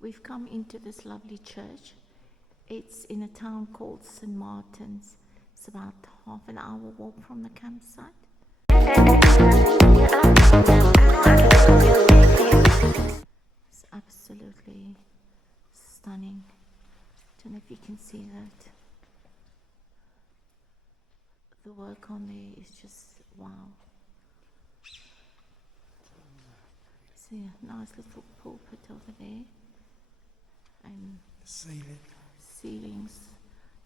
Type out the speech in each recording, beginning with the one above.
We've come into this lovely church. It's in a town called St. Martin's. It's about half an hour walk from the campsite. It's absolutely stunning. Don't know if you can see that. The work on there is just wow. See a nice little pulpit over there. And ceilings.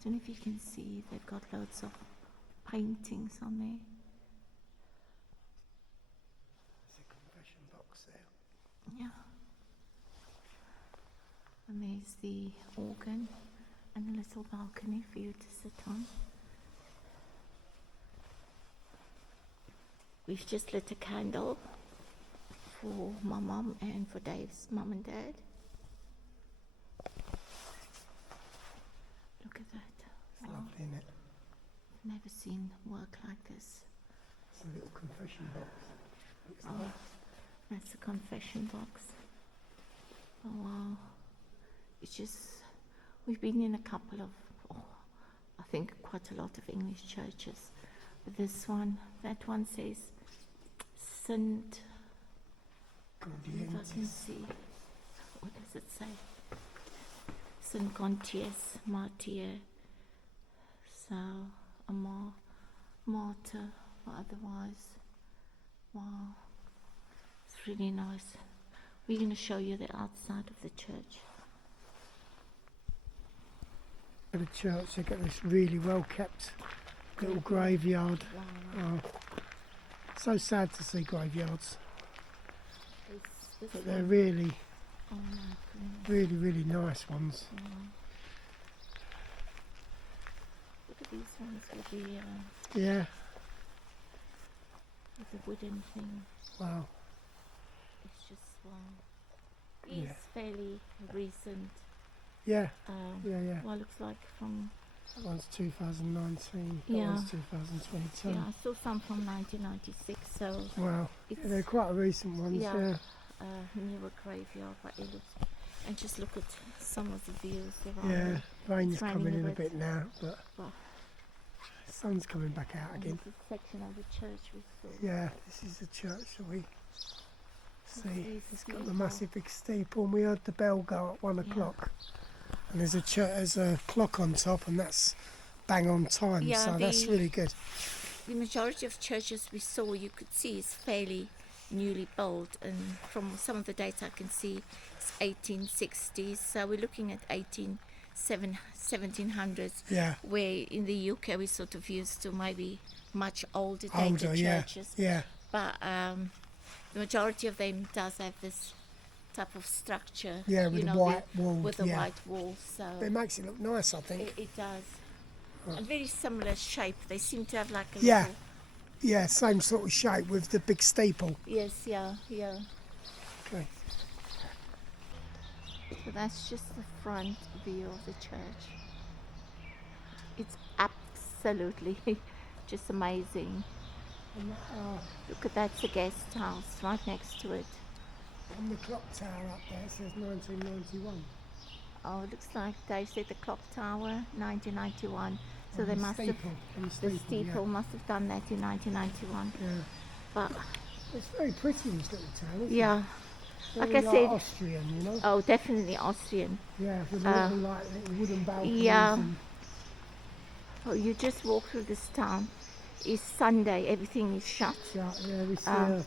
Don't know if you can see, they've got loads of paintings on there. There's a confession box there. Yeah. And there's the organ and a little balcony for you to sit on. We've just lit a candle for my mum and for Dave's mum and dad. Look at that. It's lovely, isn't it? I've never seen work like this. It's a little confession box. Looks Oh, like. that's a confession box. Oh wow. It's just, we've been in a couple of, I think quite a lot of English churches. But this one, that one says Saint, if I can see, what does it say? Saint Contius Martyr, so a martyr or otherwise. Wow, it's really nice. We're going to show you the outside of the church. At the church, they've got this really well kept little graveyard. Wow. Oh, so sad to see graveyards, This but they're one- really, oh my goodness. really nice ones. Wow. Look at these ones Yeah, with the wooden thing. wow. It's just wow. It's Yeah. fairly recent. Yeah, Um, yeah. Well, it looks like from, That one's 2019, that Yeah. one's 2022. yeah, I saw some from 1996, so Wow, it's yeah, they're quite recent ones, Yeah. yeah. newer graveyard, but it looks, and just look at some of the views around Yeah, it. rain's It's raining coming in a a bit now, but Well, sun's coming back out and again. this section of the church we saw. Yeah, this is the church that we see. It's It's got the steeple. massive big steeple, and we heard the bell go at 1 Yeah. o'clock. And there's a clock on top, and that's bang on time, Yeah, so that's the- really good. The majority of churches we saw, you could see, is fairly newly built, and from some of the data I can see, it's 1860s. So we're looking at 1700s, Yeah, where in the UK we sort of used to maybe much older dated older, yeah, churches. yeah, But the majority of them does have this type of structure. yeah, with you the know, white wall. with the yeah. white wall. So It makes it look nice, I think. it does. Right. And very similar shape. They seem to have like a Yeah. little. Yeah, same sort of shape with the big steeple. Yes, yeah. Okay. So that's just the front view of the church. It's absolutely just amazing. And Look at that's the guest house right next to it. on the clock tower up there, it says 1991. Oh, it looks like they said the clock tower, 1991. So On they the must have, steeple, on the steeple must have done that in 1991. Yeah. But It's very pretty, this little town, isn't yeah, it? like Very I said, Austrian, you know? oh, definitely Austrian. Yeah, with little wooden balconies. yeah. And, Oh, you just walk through this town. It's Sunday, everything is shut. yeah, we see Um,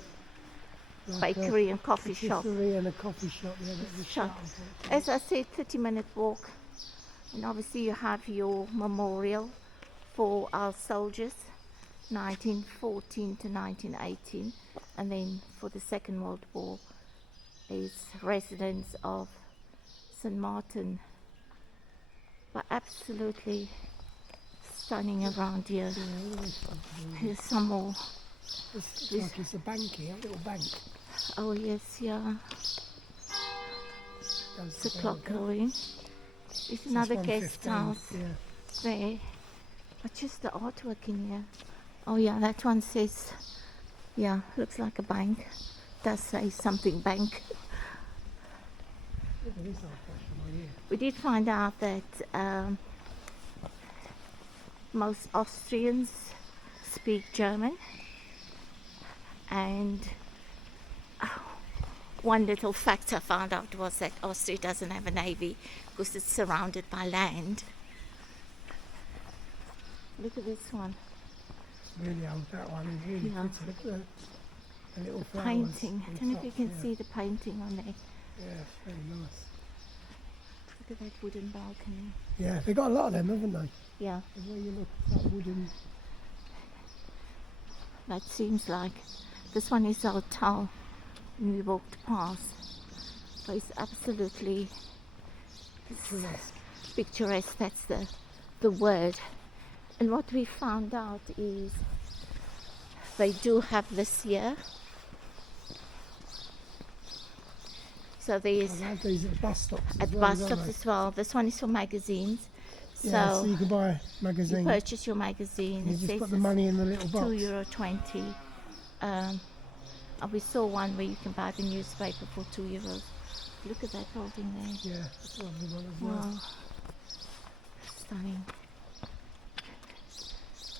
a Bakery and coffee shop patisserie and a coffee shop. Yeah, that was shut. shut. unfortunately. As I said, 30-minute walk. And obviously you have your memorial for our soldiers, 1914 to 1918. And then for the Second World War is residents of St. Martin. But absolutely stunning around here. Yeah, it is something. Here's some more. It's like it's a bank here, a little bank. Oh yes, yeah. Goes It's a to clock Belgium. going. It's another guest 1:15, house Yeah. there. But just the artwork in here. Oh yeah, that one says, yeah, looks like a bank. Does say something bank. Look at this old-fashioned one here. We did find out that most Austrians speak German, and one little fact I found out was that Austria doesn't have a navy because it's surrounded by land. Look at this one. It's really old, that one, and really Yeah. pretty. Look at the little flowers. Painting. I on don't know if top, you can yeah. see the painting on there. Yeah, it's very nice. Look at that wooden balcony. Yeah, they've got a lot of them, haven't they? Yeah, The way you look at that wooden. that seems like this one is our town. And we walked past, but it's absolutely Picturesque. picturesque. That's the word. And what we found out is they do have this year. So there's I have these at bus stops at as well, bus don't stops they? as well. This one is for magazines. Yeah, so So you can buy a you magazine. purchase your magazine. You It just says put the it's money in the little box. €2.20. And we saw one where you can buy the newspaper for €2. Look at that building there. Yeah, that's a lovely one as well. Wow. Stunning.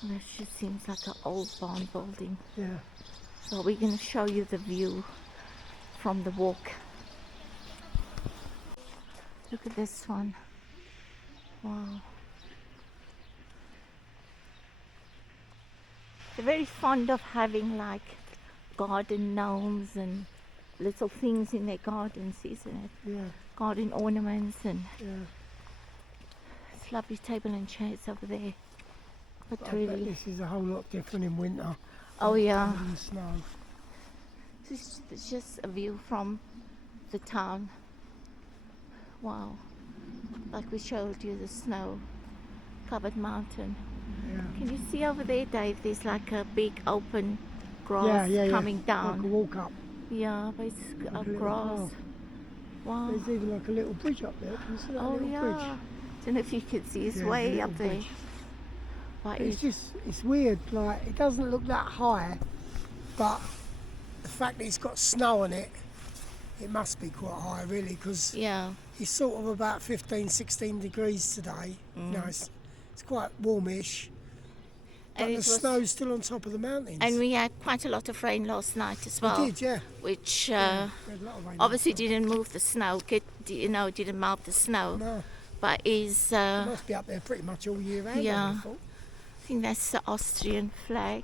That just seems like an old barn building. Yeah. So we're going to show you the view from the walk. Look at this one. Wow. They're very fond of having like garden gnomes and little things in their gardens, isn't it? Yeah, Garden ornaments, and yeah. it's lovely table and chairs over there. But But I bet really, this is a whole lot different in winter. oh yeah, Covered in snow. this is just a view from the town. Wow, like we showed you the snow-covered mountain. Yeah. Can you see over there, Dave? There's like a big open grass Yeah, yeah, yeah. coming Like a down. walk up. Yeah, but it's Like a a little grass. path. Wow. There's even like a little bridge up there. Can you see that Oh little yeah. bridge? Don't know if you can see. It's Yeah, way the up little there. bridge. But It's just, it's weird, like, it doesn't look that high, but the fact that it's got snow on it, it must be quite high really, because yeah. it's sort of about 15, 16 degrees today. You know, it's quite warmish, but And the it was- snow's still on top of the mountains. And we had quite a lot of rain last night as well, We did, yeah. which We had a lot of rain obviously last night. didn't move the snow. Didn't melt the snow, No, but is it must be up there pretty much all year round. I yeah. would have thought. I think that's the Austrian flag,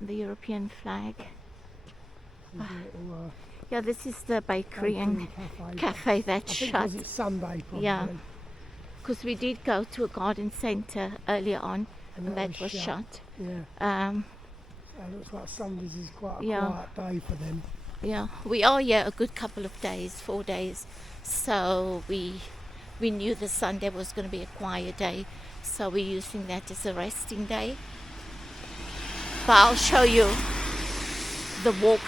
the European flag. There's a little, Yeah, this is the bakery and cafe. cafe I that's think shut. because it's Sunday probably. Yeah. Because we did go to a garden centre earlier on, and that was shut. Yeah. Um, It looks like Sundays is quite a Yeah. quiet day for them. yeah, we are here a good couple of days, 4 days. So we knew the Sunday was going to be a quiet day, so we're using that as a resting day. But I'll show you the walk.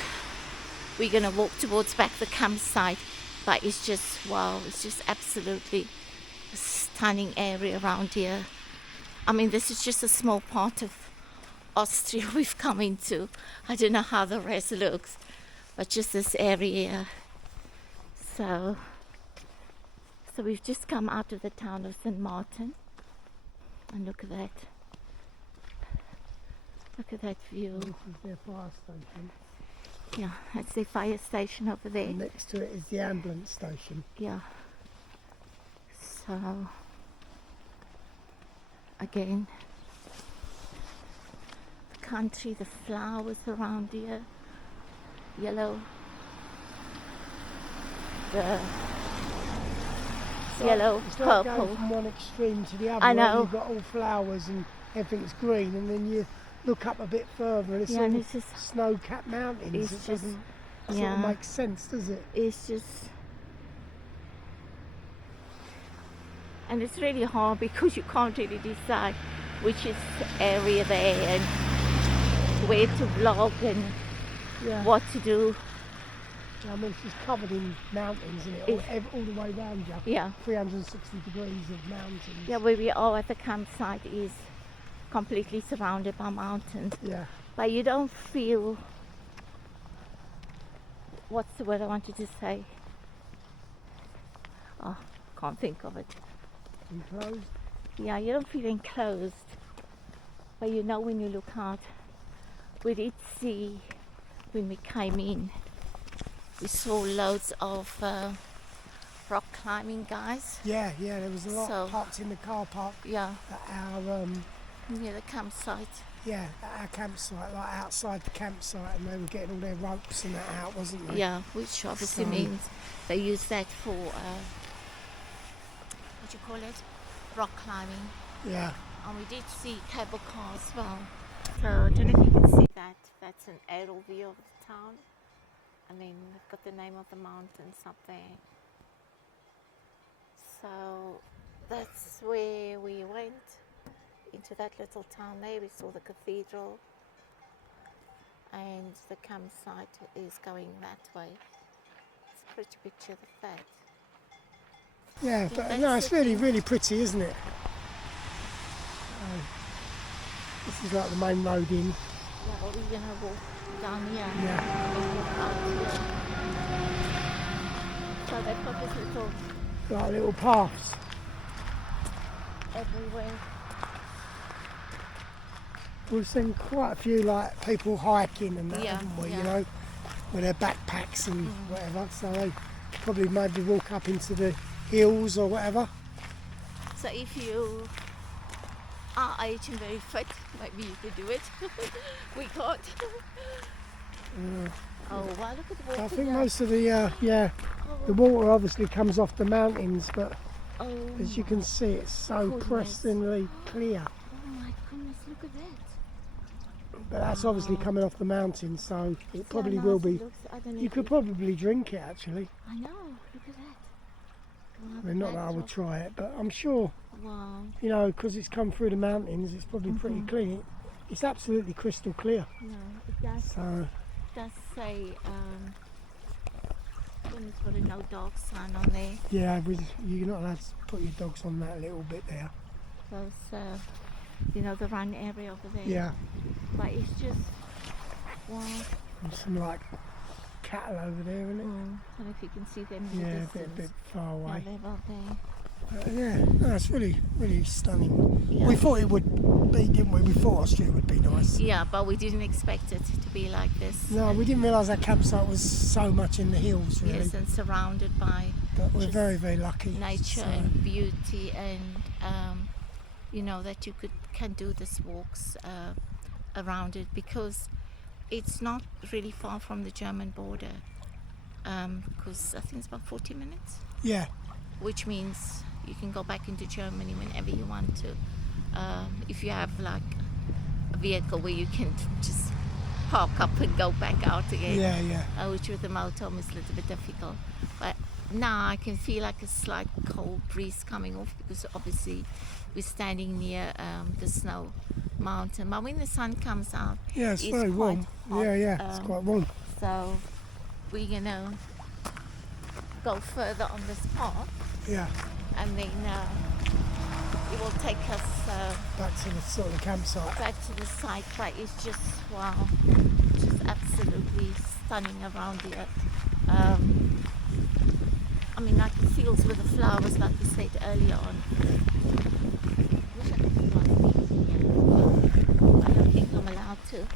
We're going to walk towards back the campsite, but it's just wow, it's just absolutely a stunning area around here. I mean, this is just a small part of Austria we've come into. I don't know how the rest looks, but just this area. So we've just come out of the town of St. Martin, and look at that. Look at that view. This is their fire station. Yeah, that's the fire station over there. And next to it is the ambulance station. Yeah. So again, the country, the flowers around here, yellow. The yellow, It's like purple. going from one extreme to the other. I where know. You've got all flowers and everything's green, and then you look up a bit further and it's Yeah, all and it's just- snow-capped mountains. it's It just- doesn't sort yeah. of make sense, does it? It's just, and it's really hard because you can't really decide which is area there and where to vlog and Yeah. what to do. I mean, it's just covered in mountains, and all the way round you. Yeah. 360 degrees of mountains. Yeah, where we are at the campsite is completely surrounded by mountains, Yeah. but you don't feel, what's the word I wanted to say? Oh, can't think of it. Enclosed? Yeah, you don't feel enclosed, but you know when you look out. We did see, when we came in, we saw loads of rock climbing guys. Yeah, there was a lot So- parked in the car park Yeah, at our near the campsite. at our campsite, like outside the campsite, and they were getting all their ropes and that out, wasn't they? Yeah, which obviously So- means they use that for, what do you call it? Rock climbing. Yeah. And we did see cable car as well. So I don't know if you can see that. That's an aerial view of the town. I mean, they've got the name of the mountains up there. So that's where we went, into that little town there. We saw the cathedral, and the campsite is going that way. It's a pretty picture of that. Yeah, but no, it's really, really pretty, isn't it? This is like the main road in. Yeah, well, we're gonna walk down here. Yeah. And walk out here. So they've got this little Like little paths. everywhere. We've seen quite a few like people hiking and that, Yeah, haven't we? yeah. You know, with their backpacks and whatever. So they probably maybe walk up into the hills or whatever. So if you are age and very fit, maybe you could do it. We can't. Oh, wow, look at the water. I think here. most of the the water obviously comes off the mountains, but Oh, as you can see, it's so Goodness. pristinely clear. oh my goodness, look at that. But that's obviously Wow. coming off the mountain, so See it how probably nice will it be. looks? I don't know You if could probably drink it actually. I know, look at that. Wow, I mean, not that I would try it, but I'm sure, Wow, you know, because it's come through the mountains, it's probably pretty clean. It's absolutely crystal clear. no, it does, So, say, it's got a no dog sign on there. yeah, you're not allowed to put your dogs on that little bit there. Those, you know, the run area over there. Yeah, But it's just, wow. and some like cattle over there, isn't it? I don't know if you can see them in the Yeah, a distance. bit far Yeah, away. they're about there. Yeah, no, it's really, really stunning. Yeah. We thought it would be, didn't we? We thought Austria would be nice. Yeah, but we didn't expect it to be like this. No, we didn't realise our campsite was so much in the hills, really. Yes, and surrounded by But we're just very, very lucky. nature So, and beauty, and you know that you can do these walks around it, because it's not really far from the German border. Because I think it's about 40 minutes, yeah, which means you can go back into Germany whenever you want to. If you have like a vehicle where you can just park up and go back out again. yeah. Which with the motorhome is a little bit difficult. But now I can feel like a slight cold breeze coming off, because obviously we're standing near the snow mountain. But when the sun comes out, Yeah, it's very quite warm. hot. Yeah, it's quite warm. So we're gonna go further on this path, Yeah, and then it will take us back to the sort of the campsite. back to the site. But it's just wow, just absolutely stunning around here. I mean, like the fields with the flowers, like we said earlier on. Wish I could fly here. I don't think I'm allowed to.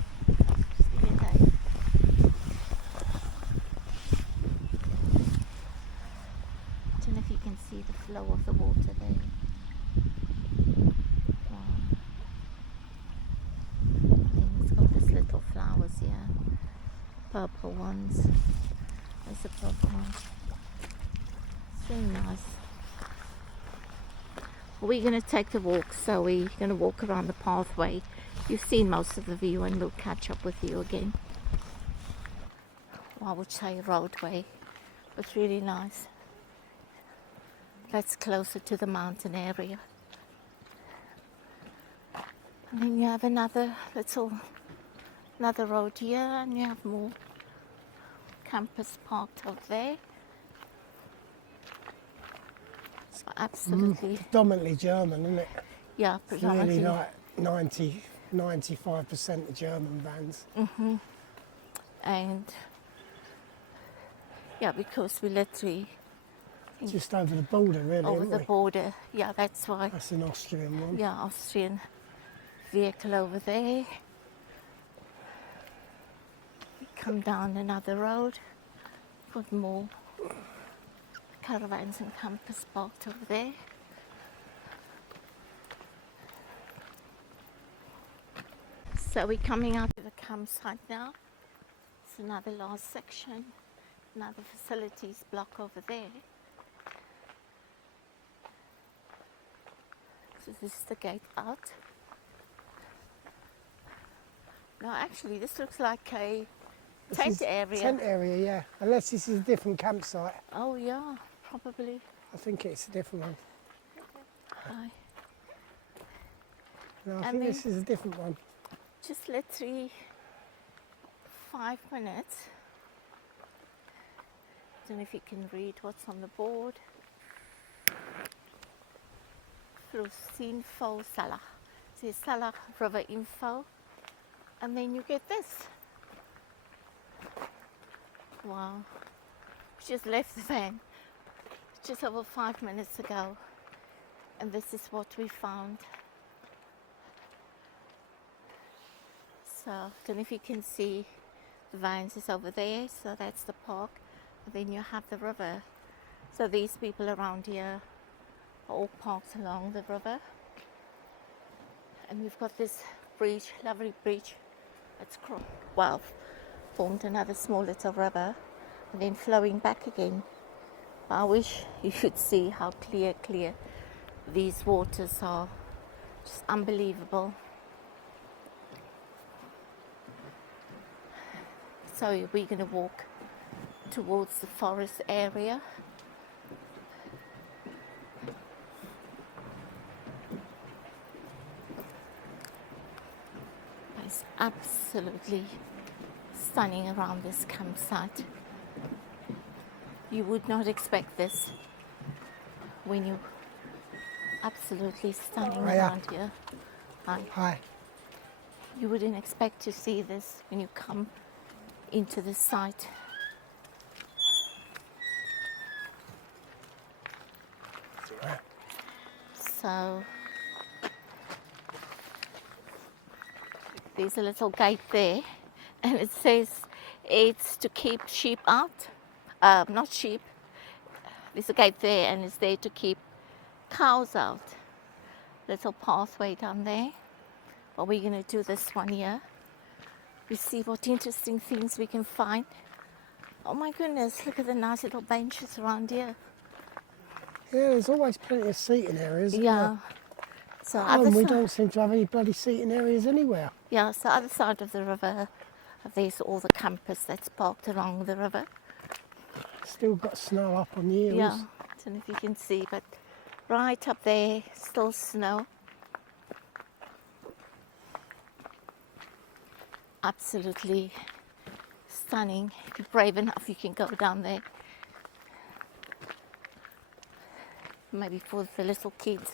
Just give me a day. I don't know if you can see the flow of the water there. Wow. Then it's got these little flowers here. Purple ones. There's a purple one. It's very nice. Well, we're going to take the walk, so we're going to walk around the pathway. You've seen most of the view, and we'll catch up with you again. Well, I would say roadway, but really nice. That's closer to the mountain area. And then you have another road here, and you have more campus parked out there. So absolutely, Predominantly German, isn't it? yeah, It's nearly predominantly. like 95% German vans. And yeah, because we literally Just over the border, really, over aren't the we? border. Yeah, that's why. That's an Austrian one. Yeah, Austrian vehicle over there. We come down another road. Got more caravans and campers parked over there. So we're coming out of the campsite now. It's another last section, another facilities block over there. So this is the gate out. No, actually, this looks like a tent area. Tent area, yeah. Unless this is a different campsite. Oh yeah, probably. I think it's a different one. Aye. No, I And think then- this is a different one. Just literally 5 minutes. Don't know if you can read what's on the board. Info Salah. It says Salah River Info. And then you get this. Wow. We just left the van just over 5 minutes ago. And this is what we found. So, I don't know if you can see the vines is over there, so that's the park. And then you have the river. So these people around here are all parked along the river. And we've got this bridge, lovely bridge. It's formed another small little river and then flowing back again. I wish you could see how clear these waters are. Just unbelievable. So we're going to walk towards the forest area. It's absolutely stunning around this campsite. You would not expect this when you absolutely stunning around here. Hi. You wouldn't expect to see this when you come into the site. So there's a little gate there, and it says it's to keep sheep out. Not sheep. There's a gate there, and it's there to keep cows out. Little pathway down there. But we're going to do this one here. We see what interesting things we can find. Oh my goodness, look at the nice little benches around here. Yeah, there's always plenty of seating areas. isn't Yeah. there? So And we don't seem to have any bloody seating areas anywhere. Yeah, so other side of the river, there's all the campers that's parked along the river. Still got snow up on the hills. Yeah, I don't know if you can see, but right up there, still snow. Absolutely stunning. If you're brave enough, you can go down there. Maybe for the little kids,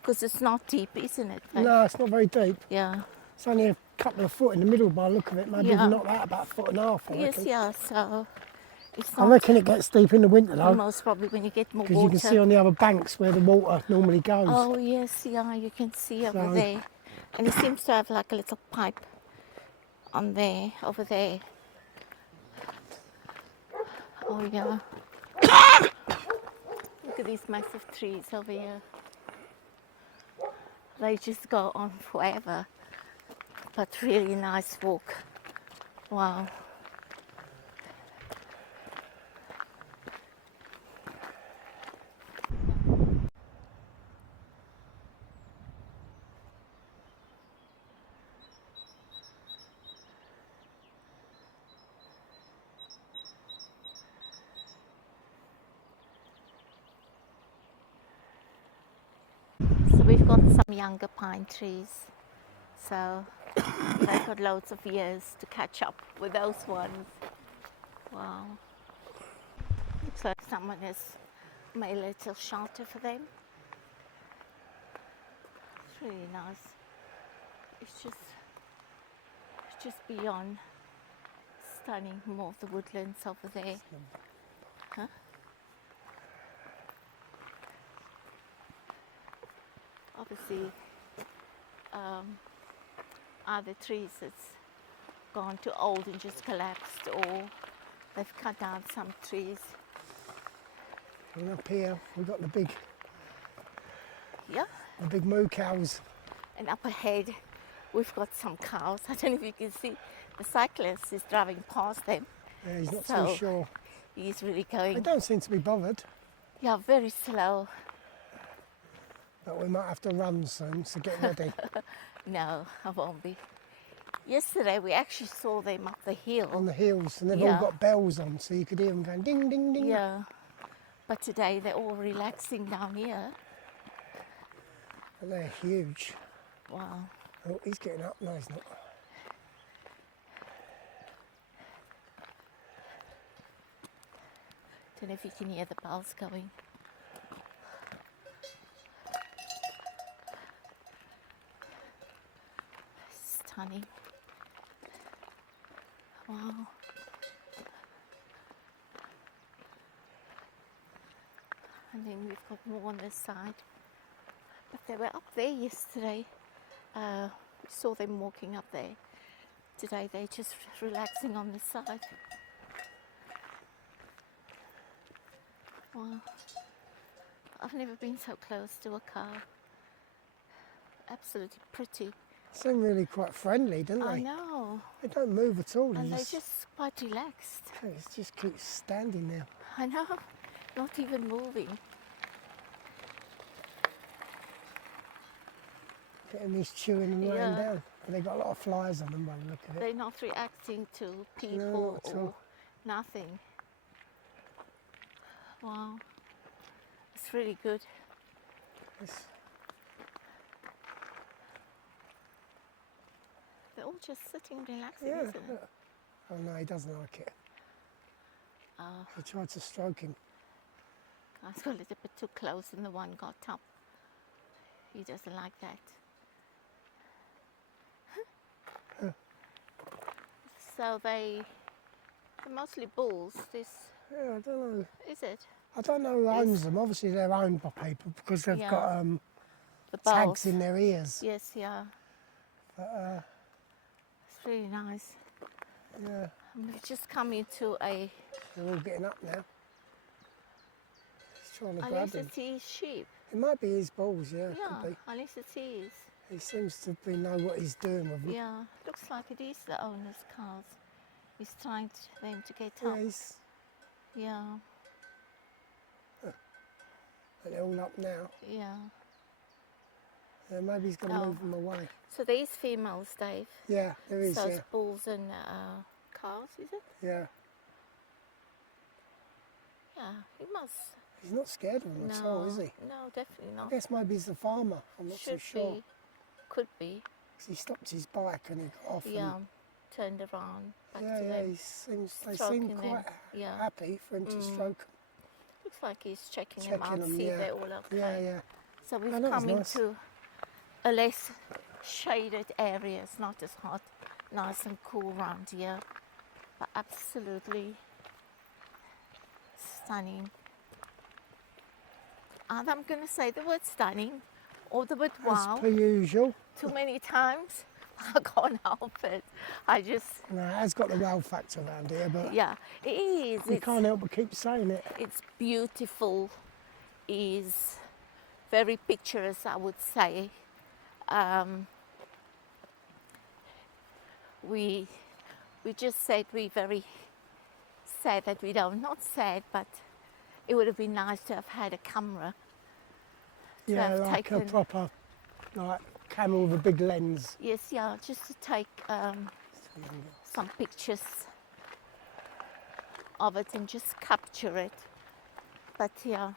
because it's not deep, isn't it? No, it's not very deep. Yeah. It's only a couple of foot in the middle by the look of it. Maybe Yeah. not that, about a foot and a half. I Yes, reckon. yeah. So it's I not. reckon it gets deep in the winter though, Most probably when you get more because water. you can see on the other banks where the water normally goes. Oh yes, yeah, you can see over So- there, and it seems to have like a little pipe on there, over there. Oh yeah. Look at these massive trees over here. They just go on forever, but really nice walk. Wow. So we've got some younger pine trees, so they've got loads of years to catch up with those ones. Wow. Looks like someone has made a little shelter for them. It's really nice. It's just beyond stunning. More of the woodlands over there. Huh? obviously either trees that's gone too old and just collapsed, or they've cut down some trees. And up here we've got the Yeah, big moo cows. and up ahead we've got some cows. I don't know if you can see, the cyclist is driving past them. Yeah, he's not So- too sure. He's really They going, don't seem to be bothered, yeah, very slow. but we might have to run soon, so get ready. No, I won't be. Yesterday we actually saw them up the hill. On the hills, and they've Yeah. all got bells on, so you could hear them going ding, ding, ding. Yeah, but today they're all relaxing down here. But they're huge. Wow. Oh, he's getting up. No, he's not. Don't know if you can hear the bells going. Stunning. Wow. And then we've got more on this side. But they were up there yesterday. We saw them walking up there. Today they're just relaxing on the side. Wow. I've never been so close to a cow. Absolutely pretty. They seem really quite friendly, don't I they? know. They don't move at all. And They they're just quite relaxed. just keep standing there. I know. Not even moving. Getting these chewing and lying Yeah. down. But they've got a lot of flies on them by the look of it. They're not reacting to people not at or all. nothing. Wow. It's really good. It's- They're all just sitting relaxing, yeah. isn't it? look. Oh no, he doesn't like it. Oh, He tried to stroke him. guys got a little bit too close and the one got up. He doesn't like that. So they're mostly bulls. This Yeah, I don't know. is it? I don't know who owns them. Obviously, they're owned by people because they've Yeah. got The tags bulls. in their ears. Yes, yeah. It's really nice. Yeah, And we've just come into a, they're all getting up now. He's trying to grab unless them. it's his sheep. It might be his balls, yeah, it Yeah, could be. unless it's his. He seems to know what he's doing with them. Yeah, looks like it is the owner's cows. He's trying them to get Yeah, up. he's, Yeah, they're all up now. yeah. Yeah, maybe he's going to Oh. move them away. So there is females, Dave. Yeah, there is, So yeah. it's bulls and cows, is it? Yeah. Yeah, he must. He's not scared of them at all, is he? No, definitely I not. guess maybe he's the farmer. I'm not Should so sure. be, could be. 'Cause he stopped his bike and he got off. Yeah, And, turned around back yeah, to yeah. them. They seem stroking them, quite yeah. happy for him to stroke 'em. Looks like he's checking them out, Checking them, see yeah. if they're all okay. Yeah, yeah. So we've Oh, that was come nice. into a less shaded area. It's not as hot, nice and cool around here, but absolutely stunning. And I'm going to say the word stunning or the word wow As per usual. too many times. I can't help it. I just, No, it has got the wow factor around here, but yeah, it is. you can't help but keep saying it. It's beautiful, is very picturesque, I would say. We just said we very sad that we don't, not sad, but it would have been nice to have had a camera. To Yeah, have like a taken, proper like camera with a big lens. yes, yeah, just to take some pictures of it and just capture it. But yeah,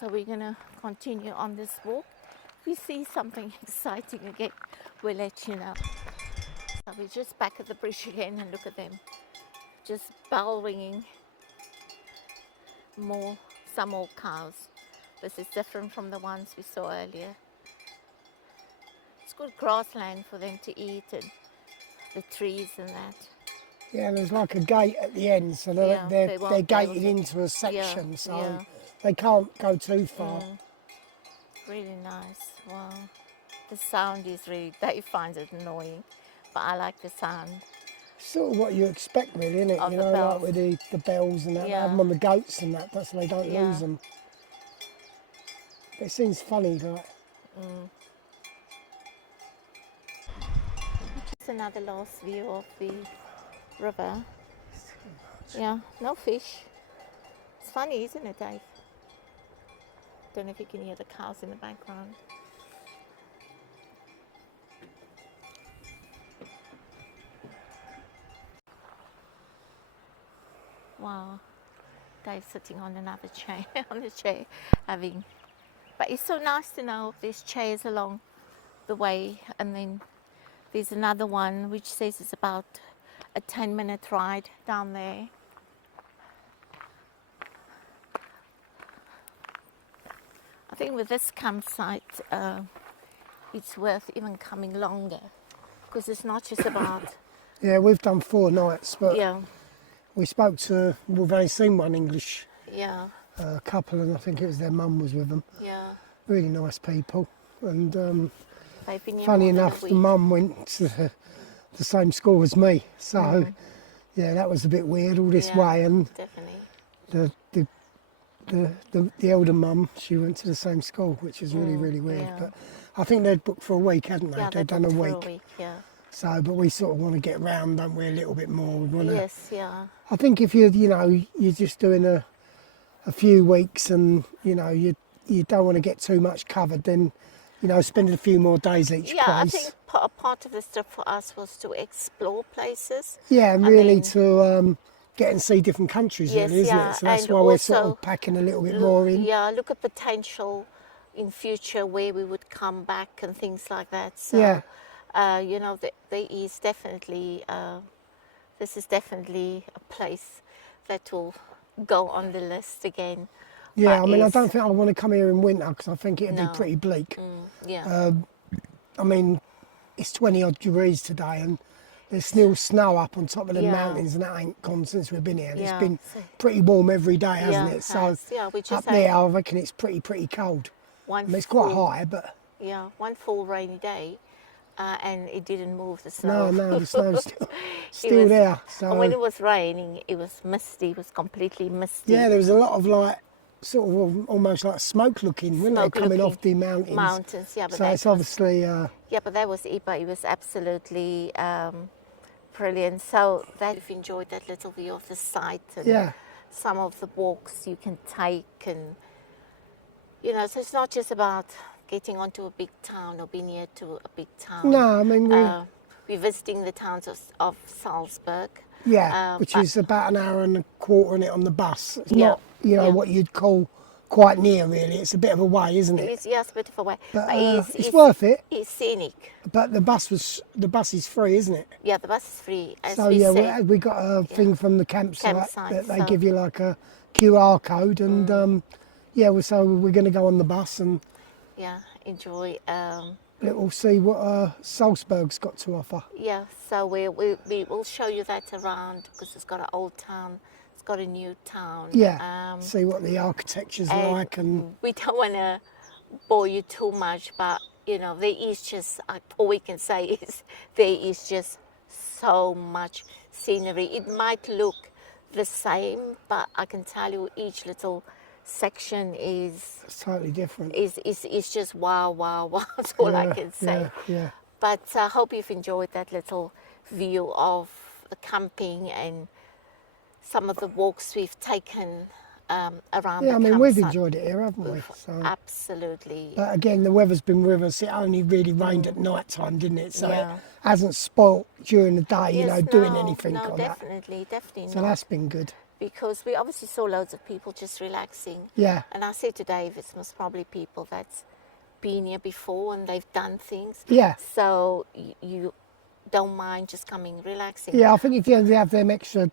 so we're gonna continue on this walk. If we see something exciting again, we'll let you know. So we're just back at the bridge again and look at them. Just bell ringing. Some more cows. This is different from the ones we saw earlier. It's good grassland for them to eat and the trees and that. Yeah, there's like a gate at the end, so they're, Yeah, they won't they're be able gated to- into a section, so yeah. they can't go too far. Really nice. Wow. The sound is really, Dave finds it annoying, but I like the sound Sort of what you expect, really, isn't it? of You the know, like bells. with the bells and that. They have Yeah. them on the goats and that, so they don't Yeah. lose them. But it seems funny, like. It's another last view of the river. Yeah, no fish. It's funny, isn't it, Dave? Don't know if you can hear the cows in the background. Wow, Dave's sitting on another chair, on the chair, having. But it's so nice to know there's chairs along the way, and then there's another one which says it's about a 10-minute ride down there. I think with this campsite, it's worth even coming longer because it's not just about. Yeah, we've done 4 nights, but Yeah, we spoke to, we've only seen one English yeah, couple, and I think it was their mum was with them. yeah. Really nice people. And They've been here funny more than a enough, the week. mum went to the same school as me. So, yeah, that was a bit weird all this Yeah, way. And definitely. the elder mum, she went to the same school, which is really, really weird. yeah. But I think they'd booked for a week, hadn't they? Yeah, They'd done a booked week. for a week. Yeah. So, but we sort of want to get round, don't we, a little bit more. We want to. Yes. Yeah. I think if you're just doing a few weeks, and you don't want to get too much covered, then spending a few more days each Yeah, I place. think a part of the trip for us was to explore places. Yeah, and I really mean, to get and see different countries, Yes, really, isn't yeah, it? So that's and why we're sort also of packing a little bit more in. Yeah, look at potential in future where we would come back and things like that. So, Yeah. there is definitely, this is definitely a place that will go on the list again. Yeah, But I mean, I is- don't think I want to come here in winter because I think it'd No. be pretty bleak. Yeah, I mean, it's 20 odd degrees today, and there's still snow up on top of the Yeah. mountains, and that ain't gone since we've been here. And Yeah, it's been so- pretty warm every day, hasn't Yeah, it? it So has. Yeah, we up just there, had I reckon it's pretty cold. I one mean, it's quite full, high, but one full rainy day, and it didn't move the snow. no, the snow's still, It still was- there. And when So it was raining, it was misty. It was completely misty. yeah, there was a lot of like sort of almost like smoke looking, wasn't there, Smoke coming off looking the mountains. Mountains, yeah, but So that it's was, obviously yeah, but that was it. But it was absolutely brilliant. So that you've enjoyed that little view of the site and yeah. some of the walks you can take, and so it's not just about getting onto a big town or being near to a big town. No, I mean We're visiting the towns of Salzburg. yeah, which but- is about an hour and a quarter in it on the bus. It's Yeah, not yeah. what you'd call quite near, really. It's a bit of a way, isn't it? It's, yeah, it's a bit of a way, But but it's worth it. It's scenic. But the bus is free, isn't it? Yeah, the bus is free. As So we yeah, said. we got a thing from the campsite Campsite, that they so- give you like a QR code, and so we're going to go on the bus and Yeah, enjoy. we'll see what Salzburg's got to offer. Yeah, so we will show you that around because it's got an old town, it's got a new town. Yeah, see what the architecture's like, and we don't want to bore you too much, but there is just all we can say is there is just so much scenery. It might look the same, but I can tell you each little section is it's totally different. is just wow. That's all I can say. Yeah. But I hope you've enjoyed that little view of the camping and some of the walks we've taken around Yeah, the I mean, we've campsite. enjoyed it here, haven't we? So, Absolutely. but again, the weather's been with us. It only really rained at night time, didn't it? So Yeah. it hasn't spoilt during the day, Yes, doing no, anything no, on that. definitely So not. that's been good. Because we obviously saw loads of people just relaxing. Yeah. And I said to Dave, it's most probably people that's been here before and they've done things. Yeah. So you don't mind just coming relaxing. Yeah, I think if you only have them extra,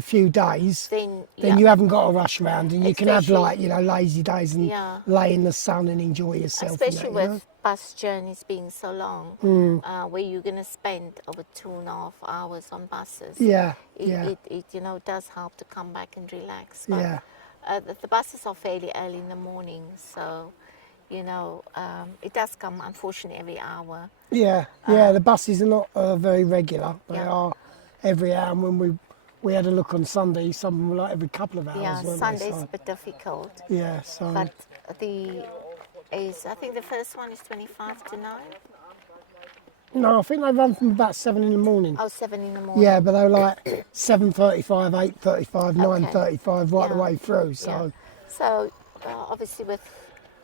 few days, Then then you haven't got to rush around, and you can have Especially- like, lazy days and Yeah. lay in the sun and enjoy yourself. and especially that, with bus journeys being so long, Mm. where you're going to spend over 2.5 hours on buses. Yeah, It, yeah. it does help to come back and relax. But Yeah. the buses are fairly early in the morning, so you know, it does come unfortunately every hour. Yeah, the buses are not very regular. They Yeah. are every hour, and when we had a look on Sunday, some were like every couple of hours, Yeah, weren't Sunday's they? a bit difficult, Yeah, so... but I think the first one is 25 to 9. No, I think they run from about 7 in the morning. Oh, 7 in the morning. Yeah, but they're like 7:35, 8:35, 9:35 right the Yeah. way through. Yeah. So So obviously with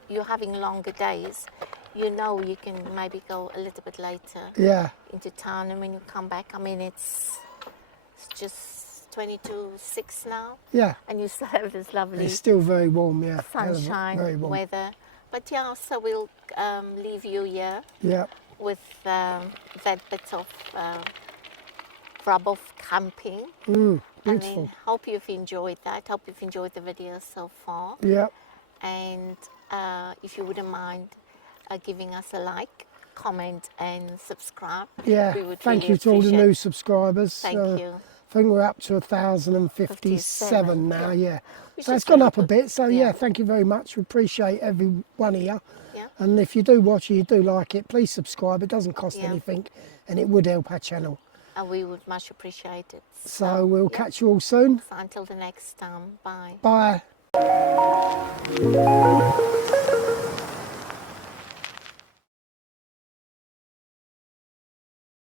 you having longer days, you know you can maybe go a little bit later yeah, into town, and when you come back, I mean it's just 22:06 now, yeah, and you still have this lovely it's still very warm. Yeah, sunshine very warm. weather. But yeah, so we'll leave you here Yeah, with that bit of rub of camping. beautiful. And then hope you've enjoyed that. Hope you've enjoyed the video so far. Yeah, And if you wouldn't mind giving us a like, comment, and subscribe. yeah. We would Thank really you to all the appreciate. new subscribers. Thank you. I think we're up to 1,057 now. Yeah, Which so is it's gone really up a good. bit. So Yeah. yeah, thank you very much. We appreciate every one of you. Yeah. And if you do watch it, you do like it, please subscribe. It doesn't cost Yeah. anything, and it would help our channel. And we would much appreciate it. So we'll yeah. catch you all soon. So until the next time, bye. Bye.